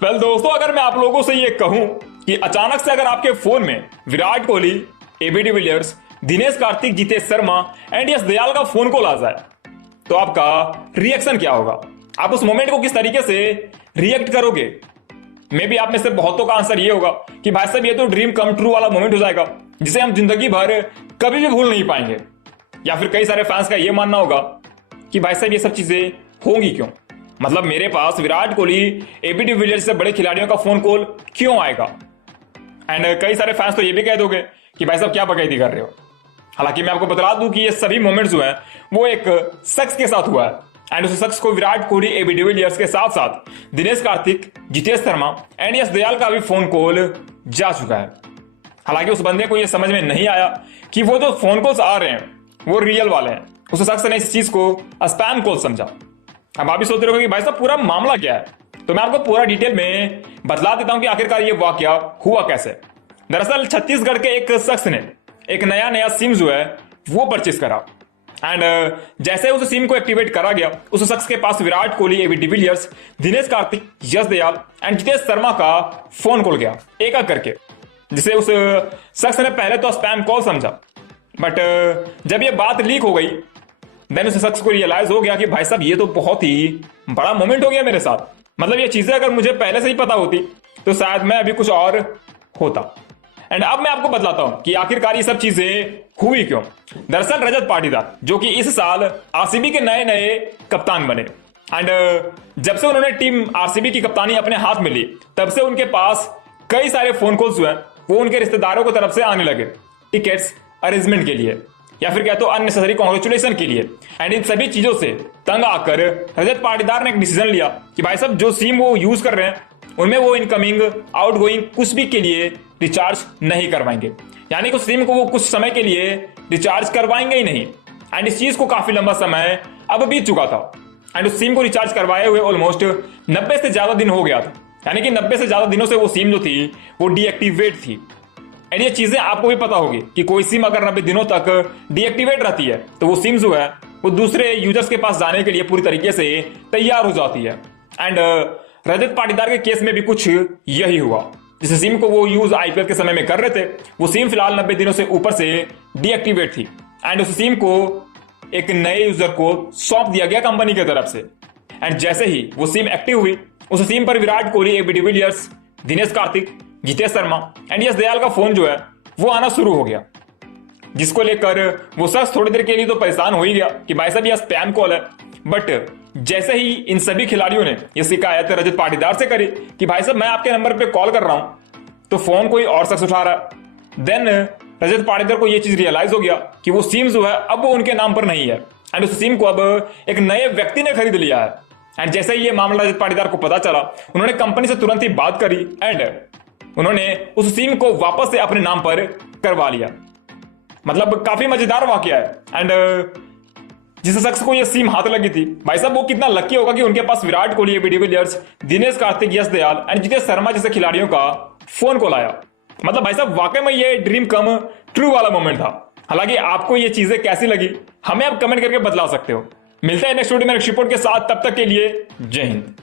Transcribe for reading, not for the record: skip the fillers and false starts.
दोस्तों, अगर मैं आप लोगों से ये कहूं कि अचानक से अगर आपके फोन में Virat Kohli, AB de Villiers, Dinesh Karthik, Jitesh Sharma and Yash Dayal का फोन कॉल आ जाए तो आपका रिएक्शन क्या होगा? आप उस मोमेंट को किस तरीके से रिएक्ट करोगे? मे बी आप में से बहुतों का आंसर ये होगा कि भाई साहब ये तो ड्रीम कम ट्रू वाला मोमेंट हो जाएगा जिसे हम जिंदगी भर कभी भी भूल नहीं पाएंगे। या फिर कई सारे फैंस का ये मानना होगा कि भाई साहब ये सब चीजें होंगी क्यों? मतलब मेरे पास विराट कोहली, एबी डिविलियर्स से बड़े खिलाड़ियों का फोन कॉल क्यों आएगा? एंड कई सारे फैंस तो ये भी कह दोगे कि भाई साहब क्या बकैती कर रहे हो। हालांकि मैं आपको बता दूं कि ये सभी मोमेंट्स जो है वो एक शख्स के साथ हुआ है एंड उस शख्स को विराट कोहली, एबी डिविलियर्स के साथ साथ दिनेश कार्तिक, जितेश शर्मा एंड यश दयाल का भी फोन कॉल जा चुका है। हालांकि उस बंदे को यह समझ में नहीं आया कि वो जो फोन कॉल्स आ रहे हैं वो रियल वाले हैं। उस शख्स ने इस चीज को स्पैम कॉल समझा। अब आप भी सोच रहे हो कि भाई साहब पूरा मामला क्या है, तो मैं आपको पूरा डिटेल में बतला देता हूं कि आखिरकार ये वाकया हुआ कैसे। दरअसल छत्तीसगढ़ के एक शख्स ने एक नया सिम जो है वो परचेस करा एंड जैसे उस सिम को एक्टिवेट करा गया उस शख्स के पास Virat Kohli, AB de Villiers, Dinesh Karthik, Yash Dayal and Jitesh Sharma का फोन कॉल गया एक एक करके, जिसे उस शख्स ने पहले तो स्पैम कॉल समझा। बट जब ये बात लीक हो गई देन उस शख्स को रियलाइज हो गया कि भाई साहब ये तो बहुत ही बड़ा मोमेंट हो गया मेरे साथ। मतलब ये चीजें अगर मुझे पहले से ही पता होती तो शायद मैं अभी कुछ और होता। एंड अब मैं आपको बतलाता हूं कि आखिरकार ये सब चीजें हुई क्यों। दरअसल रजत पाटीदार जो कि इस साल आरसीबी के नए कप्तान बने एंड जब से उन्होंने टीम आरसीबी की कप्तानी अपने हाथ में ली तब से उनके पास कई सारे फोन कॉल्स हुए वो उनके रिश्तेदारों की तरफ से आने लगे टिकट्स अरेंजमेंट के लिए या फिर क्या तो अननेसेसरी कांग्रेचुलेशन के लिए। एंड इन सभी चीजों से तंग आकर रजत पाटीदार ने एक डिसीजन लिया कि भाई साहब जो सिम वो यूज कर रहे हैं उनमें वो इनकमिंग, आउटगोइंग कुछ भी के लिए रिचार्ज नहीं करवाएंगे। यानी कि उस सिम को वो कुछ समय के लिए रिचार्ज करवाएंगे ही नहीं। एंड इस चीज को काफी लंबा समय अब बीत चुका था एंड उस सिम को रिचार्ज करवाए हुए ऑलमोस्ट 90 से ज्यादा दिन हो गया था। यानी कि 90 से ज्यादा दिनों से वो सिम जो थी वो डीएक्टिवेट थी। एंड ये चीजें आपको भी पता होगी कि कोई सिम अगर 90 दिनों तक डीएक्टिवेट रहती है तो वो सिम जो है वो दूसरे यूजर्स के पास जाने के लिए पूरी तरीके से तैयार हो जाती है। एंड रजत पाटीदार के केस में भी कुछ यही हुआ। जिस सिम को वो यूज आईपीएल के समय में कर रहे थे वो सिम फिलहाल 90 दिनों से ऊपर से डीएक्टिवेट थी एंड उस सिम को एक नए यूजर को सौंप दिया गया कंपनी की तरफ से। एंड जैसे ही वो सिम एक्टिव हुई उस सिम पर Virat Kohli, AB de Villiers, Dinesh Karthik, Jitesh Sharma and Yash Dayal का फोन जो है वो आना शुरू हो गया, जिसको लेकर वो शख्स थोड़ी देर के लिए तो परेशान हो ही गया कि भाई साहब ये स्पैम कॉल है। बट जैसे ही इन सभी खिलाड़ियों ने ये शिकायत रजत पाटीदार से करी कि भाई साहब मैं आपके नंबर पे कॉल कर रहा हूं तो फोन कोई और शख्स उठा रहा है, देन रजत पाटीदार को ये चीज रियलाइज हो गया कि वो सिम जो है अब वो उनके नाम पर नहीं है एंड उस सिम को अब एक नए व्यक्ति ने खरीद लिया है। एंड जैसे ही ये मामला रजत पाटीदार को पता चला उन्होंने कंपनी से तुरंत ही बात करी एंड उन्होंने उस सिम को वापस से अपने नाम पर करवा लिया। मतलब काफी मजेदार वाकया है। एंड जिस शख्स को ये सिम हाथ लगी थी भाई साहब वो कितना लकी होगा कि उनके पास Virat Kohli, AB de Villiers, Dinesh Karthik, Yash Dayal and Jitesh Sharma जैसे खिलाड़ियों का फोन कॉल आया। मतलब भाई साहब वाकई में ये ड्रीम कम ट्रू वाला मोमेंट था। हालांकि आपको ये चीजें कैसी लगी हमें आप कमेंट करके बतला सकते हो। मिलते हैं नेक्स्ट वीडियो में नेक्स्ट रिपोर्ट के साथ, तब तक के लिए जय हिंद।